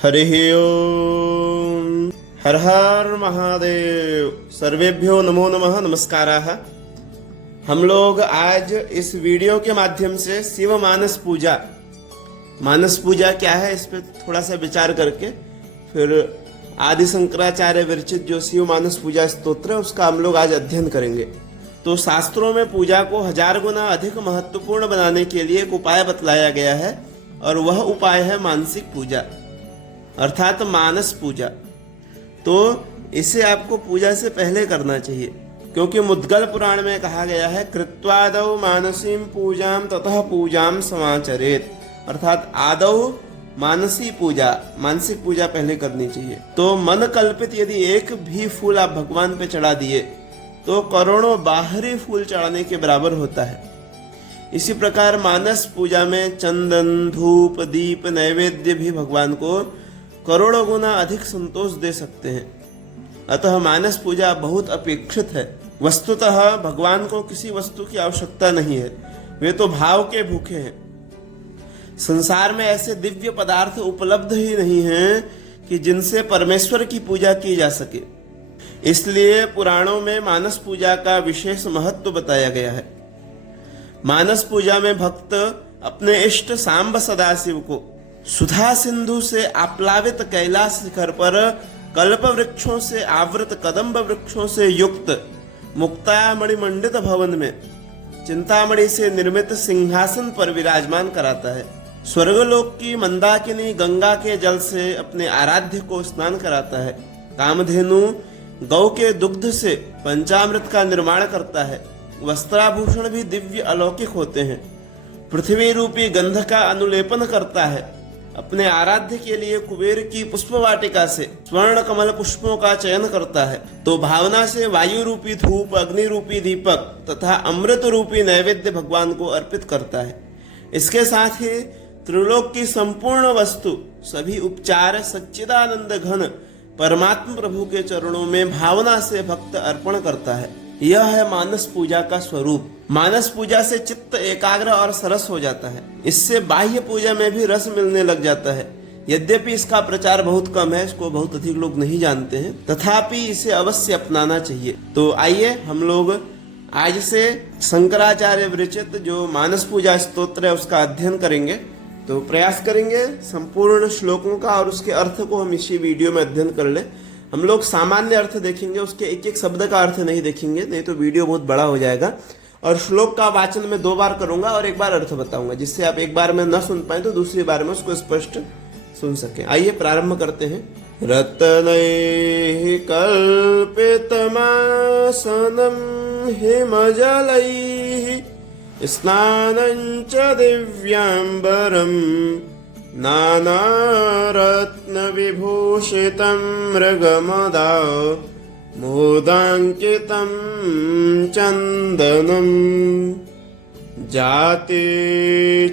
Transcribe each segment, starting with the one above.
हरिः ओम। हर हर महादेव। सर्वेभ्यो नमो नमः। नमस्काराः। हम लोग आज इस वीडियो के माध्यम से शिव मानस पूजा क्या है इस पे थोड़ा सा विचार करके फिर आदि शंकराचार्य विरचित जो शिव मानस पूजा स्तोत्र है उसका हम लोग आज अध्ययन करेंगे। तो शास्त्रों में पूजा को 1000 गुना अधिक महत्वपूर्ण बनाने के लिए एक उपाय बतलाया गया है और वह उपाय है मानसिक पूजा अर्थात मानस पूजा। तो इसे आपको पूजा से पहले करना चाहिए क्योंकि मुद्गल पुराण में कहा गया है कृत्वादौ मानसीम पूजाम ततः पूजाम समाचरेत, अर्थात आदौ मानसी पूजा मानसिक पूजा पहले करनी चाहिए। तो मन कल्पित यदि एक भी फूल आप भगवान पे चढ़ा दिए तो करोड़ों बाहरी फूल चढ़ाने के बराबर होता है। इसी प्रकार मानस पूजा में चंदन, धूप, दीप, नैवेद्य भी भगवान को करोड़ों गुना अधिक संतोष दे सकते हैं। अतः मानस पूजा बहुत अपेक्षित है। वस्तुतः भगवान को किसी वस्तु की आवश्यकता नहीं है, वे तो भाव के भूखे हैं। संसार में ऐसे दिव्य पदार्थ उपलब्ध ही नहीं हैं कि जिनसे परमेश्वर की पूजा की जा सके। इसलिए पुराणों में मानस पूजा का विशेष महत्व बताया गया है। मानस पूजा में भक्त अपने इष्ट सांब सदाशिव को सुधा सिंधु से आप्लावित कैलाश शिखर पर कल्प वृक्षों से आवृत कदम्ब वृक्षों से युक्त मुक्तामणि मंडित भवन में चिंतामणि से निर्मित सिंहासन पर विराजमान कराता है। स्वर्गलोक की मंदाकिनी गंगा के जल से अपने आराध्य को स्नान कराता है। कामधेनु गौ के दुग्ध से पंचामृत का निर्माण करता है। वस्त्राभूषण भी दिव्य अलौकिक होते हैं। पृथ्वी रूपी गंध का अनुलेपन करता है। अपने आराध्य के लिए कुबेर की पुष्प वाटिका से स्वर्ण कमल पुष्पों का चयन करता है। तो भावना से वायु रूपी धूप, अग्नि रूपी दीपक तथा अमृत रूपी नैवेद्य भगवान को अर्पित करता है। इसके साथ ही त्रिलोक की संपूर्ण वस्तु, सभी उपचार सच्चिदानंद घन परमात्मा प्रभु के चरणों में भावना से भक्त अर्पण करता है। यह है मानस पूजा का स्वरूप। मानस पूजा से चित्त एकाग्र और सरस हो जाता है। इससे बाह्य पूजा में भी रस मिलने लग जाता है। यद्यपि इसका प्रचार बहुत कम है, इसको बहुत अधिक लोग नहीं जानते हैं, तथापि इसे अवश्य अपनाना चाहिए। तो आइए हम लोग आज से शंकराचार्य विरचित जो मानस पूजा स्तोत्र है उसका अध्ययन करेंगे। तो प्रयास करेंगे संपूर्ण श्लोकों का और उसके अर्थ को हम इसी वीडियो में अध्ययन कर ले। हम लोग सामान्य अर्थ देखेंगे, उसके एक एक शब्द का अर्थ नहीं देखेंगे, नहीं तो वीडियो बहुत बड़ा हो जाएगा। और श्लोक का वाचन मैं 2 बार करूंगा और 1 बार अर्थ बताऊंगा, जिससे आप एक बार में न सुन पाए तो दूसरी बार में उसको स्पष्ट सुन सकें। आइए प्रारंभ करते हैं। रत्नैः कल्पितमासनं हिमजलैः स्नानं च दिव्याम्बरं नानारत्नविभूषितं मृगमदा मोदाङ्कितं चन्दनं जाते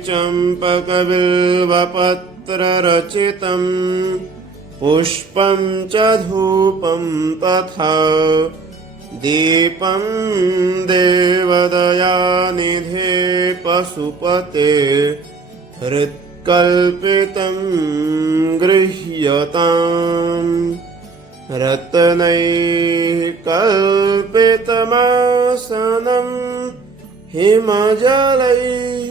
चम्पकबिल्वपत्ररचितं पुष्पं च धूपं तथा दीपं देवदयानिधे पशुपते हृत्कल्पितं गृह्यताम् रत्नैः कल्पितमासनं हिमजलैः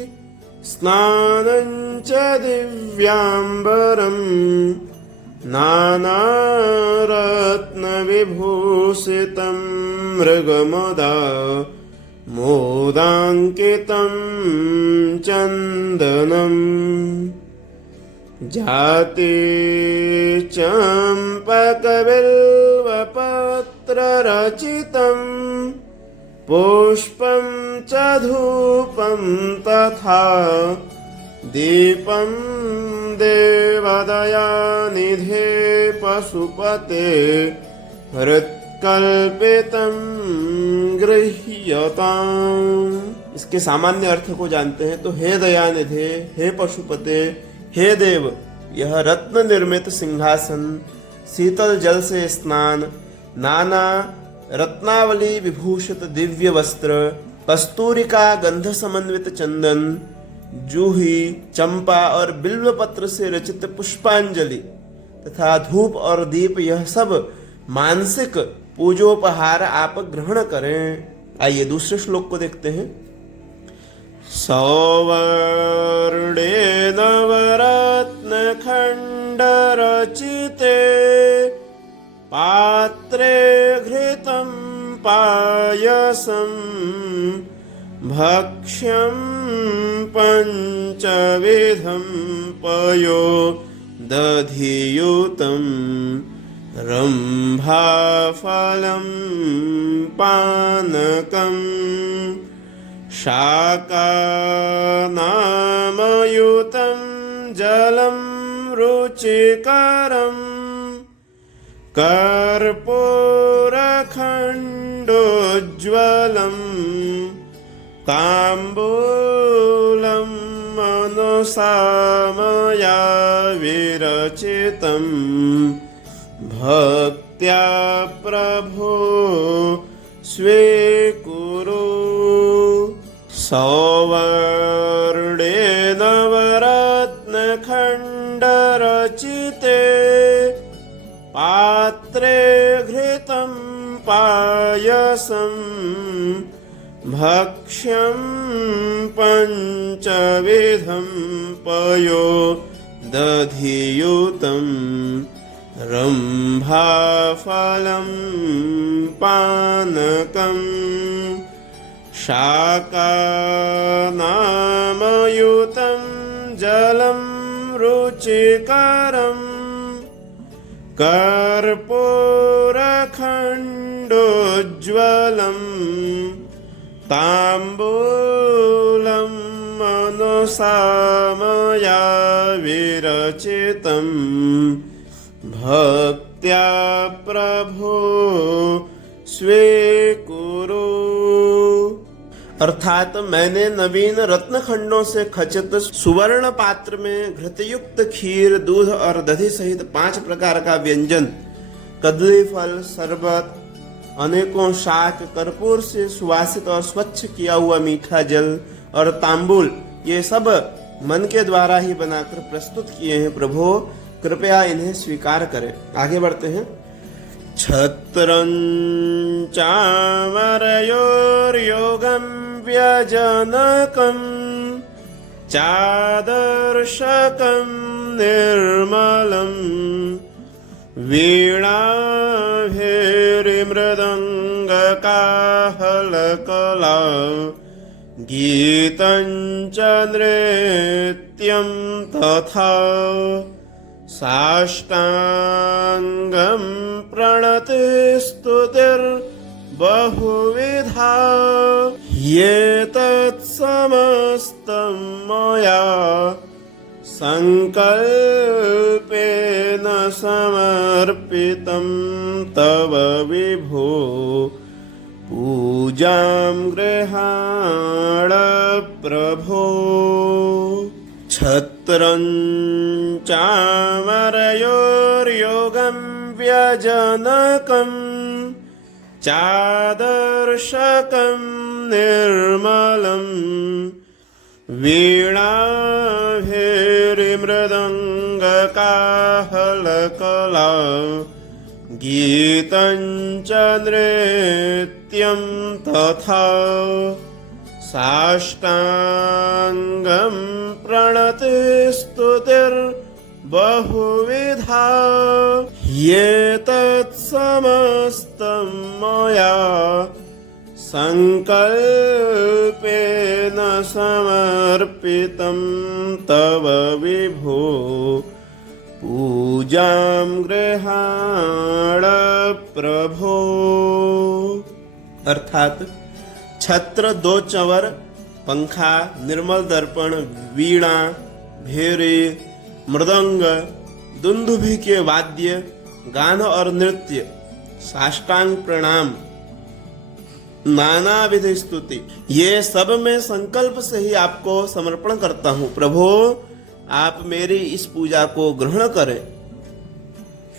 स्नानं च दिव्याम्बरं नानारत्नविभूषितं मृगमदा मोदाङ्कितं चन्दनम् जाते चम्पकबिल्वपत्ररचितं पुष्पं च धूपं तथा दीपं देवदयानिधे पशुपते हृत्कल्पितं गृह्यताम्। इसके सामान्य अर्थ को जानते हैं तो हे दयानिधे, हे पशुपते, हे देव, यह रत्न निर्मित सिंहासन, शीतल जल से स्नान, नाना रत्नावली विभूषित दिव्य वस्त्र, कस्तूरिका गंध समन्वित चंदन, जूही, चंपा और बिल्व पत्र से रचित पुष्पांजलि तथा धूप और दीप, यह सब मानसिक पूजोपहार आप ग्रहण करें। आइए दूसरे श्लोक को देखते हैं। सौवर्णे नवरत्न खंड रचिते पात्रे घृतं पायसं भक्ष्यं पंचविधं पयो दधियुतं रम्भाफलं पानकं शाकानामयुतं जलं रुचिकरं कर्पूरखण्डोज्ज्वलं ताम्बूलं मनसामया विरचितं भक्त्या प्रभो स्वीकुरु। सौवर्णे नवरत्न खंड रचिते पात्रे घृतं पायसं भक्ष्यं पंचविधं पयो दधियुतं रम्भाफलं पानकं शाकानामयुतं जलं रुचिकरं कर्पूरखण्डोज्ज्वलं ताम्बूलं मनसामया विरचितं भक्त्या प्रभो स्वीकुरु। अर्थात मैंने नवीन रत्न खंडों से खचित सुवर्ण पात्र में घृतयुक्त खीर, दूध और दही सहित 5 प्रकार का व्यंजन, कदली फल, शरबत, अनेकों शाक, कर्पूर से सुवासित और स्वच्छ किया हुआ मीठा जल और तांबूल, ये सब मन के द्वारा ही बनाकर प्रस्तुत किए हैं। प्रभो कृपया इन्हें स्वीकार करें। आगे बढ़ते हैं। छत्रं चामरयोर्योगं व्यजनकं चादर्शकं निर्मलं वीणाभिर्मृदङ्गकाहलकला गीतं च नृत्यं तथा साष्टांगं प्रणतिस्तुतिर्बहुविधा ये तत्समस्तं मया संकल्पेन समर्पितं तव विभो पूजां गृहाण प्रभो। छत्रं चामरयोर्योगं व्यजनकं चादर्शकं निर्मलं वीणाभिर्मृदङ्गकाहलकला गीतं च नृत्यं तथा साष्टांगं प्रणतिस्तुतिर्बहुविधा ये तत्समस्तं मया संकल्पेन समर्पितं तव विभो पूजां गृहाण प्रभो। अर्थात छत्र, 2 चंवर, पंखा, निर्मल दर्पण, वीणा, भेरी, मृदंग, दुंदुभि के वाद्य, गान और नृत्य, साष्टांग प्रणाम, नानाविध स्तुति, ये सब मैं संकल्प से ही आपको समर्पण करता हूँ। प्रभो आप मेरी इस पूजा को ग्रहण करें।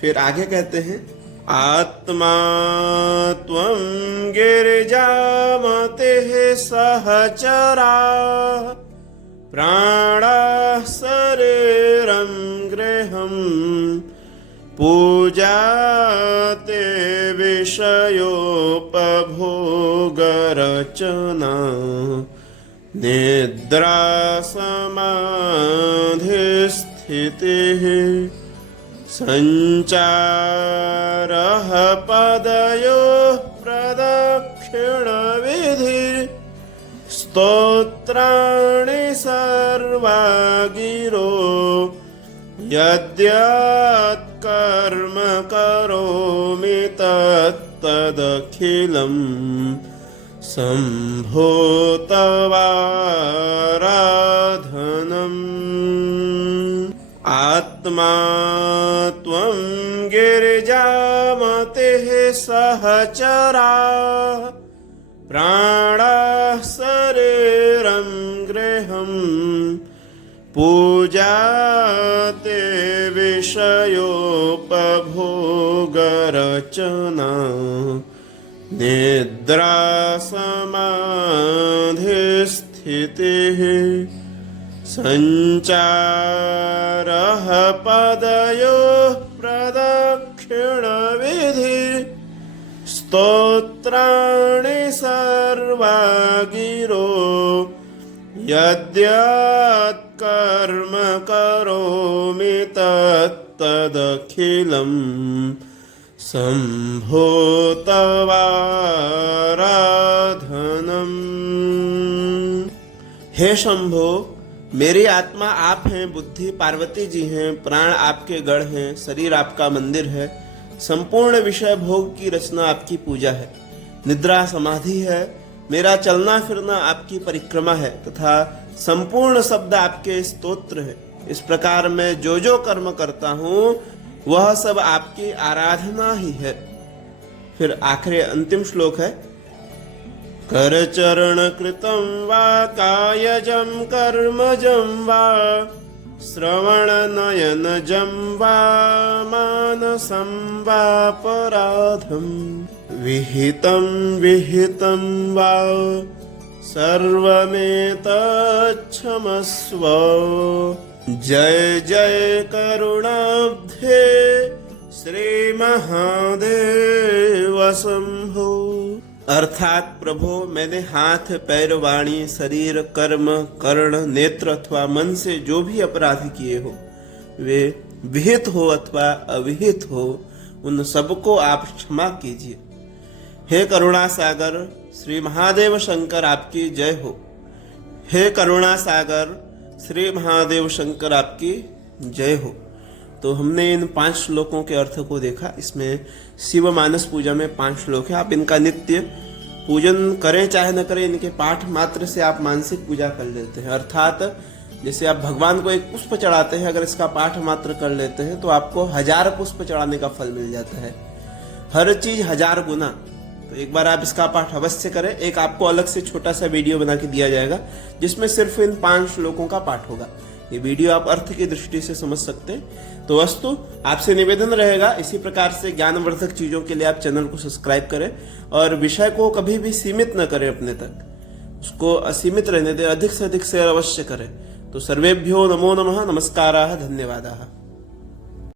फिर आगे कहते हैं। आत्मा त्वं गिरिजामतेः सहचरा प्राणाः शरीरं गृहं पूजाते विषयोपभोगरचना निद्रा समाधिस्थितिः संचारः पदयोः प्रदक्षिणविधि स्तोत्राणि सर्वा गिरो यद्यत्कर्म करोमि तत्तदखिलम् शम्भो तवाराधनम्। आत्मा त्वं गिरिजामतिः सहचरा प्राणाः शरीरं गृहम् पूजाते विषयोपभोगरचना निद्रा समाधिस्थितिः संचारः पदयोः प्रदक्षिणविधि स्तोत्राणि सर्वा गिरो यद्यत्कर्म करोमि तत्तदखिलम् शम्भो तवाराधनम्। हे शंभो, मेरी आत्मा आप हैं, बुद्धि पार्वती जी हैं, प्राण आपके गढ़ हैं, शरीर आपका मंदिर है, संपूर्ण विषय भोग की रचना आपकी पूजा है, निद्रा समाधि है, मेरा चलना फिरना आपकी परिक्रमा है तथा संपूर्ण शब्द आपके स्तोत्र है। इस प्रकार मैं जो जो कर्म करता हूँ वह सब आपकी आराधना ही है। फिर आखिरी अंतिम श्लोक है, करचरण कृतं वा कायजं कर्मजं वा श्रवण नयनजं वा मानसं वापराधम् विहितं वा सर्वमेतच्छमस्व। जय जय करुणाब्धे श्री महादेव शंभो। अर्थात प्रभो, मैंने हाथ पैर वाणी शरीर कर्म कर्ण नेत्र अथवा मन से जो भी अपराध किए हो, वे विहित हो अथवा अविहित हो, उन सबको आप क्षमा कीजिए। हे करुणा सागर श्री महादेव शंकर आपकी जय हो। हे करुणा सागर श्री महादेव शंकर आपकी जय हो। तो हमने इन 5 श्लोकों के अर्थ को देखा। इसमें शिव मानस पूजा में 5 श्लोक है। आप इनका नित्य पूजन करें चाहे न करें, इनके पाठ मात्र से आप मानसिक पूजा कर लेते हैं। अर्थात जैसे आप भगवान को एक पुष्प चढ़ाते हैं, अगर इसका पाठ मात्र कर लेते हैं तो आपको 1000 पुष्प चढ़ाने का फल मिल जाता है। हर चीज 1000 गुना। तो एक बार आप इसका पाठ अवश्य करें। एक आपको अलग से छोटा सा वीडियो बना के दिया जाएगा जिसमें सिर्फ इन 5 श्लोकों का पाठ होगा। ये वीडियो आप अर्थ की दृष्टि से समझ सकते हैं। तो वस्तु आपसे निवेदन रहेगा, इसी प्रकार से ज्ञानवर्धक चीजों के लिए आप चैनल को सब्सक्राइब करें और विषय को कभी भी सीमित न करें अपने तक, उसको असीमित रहने दें, अधिक से अधिक शेयर अवश्य करें। तो सर्वेभ्यो नमो नमः, नमस्काराः, धन्यवादाः।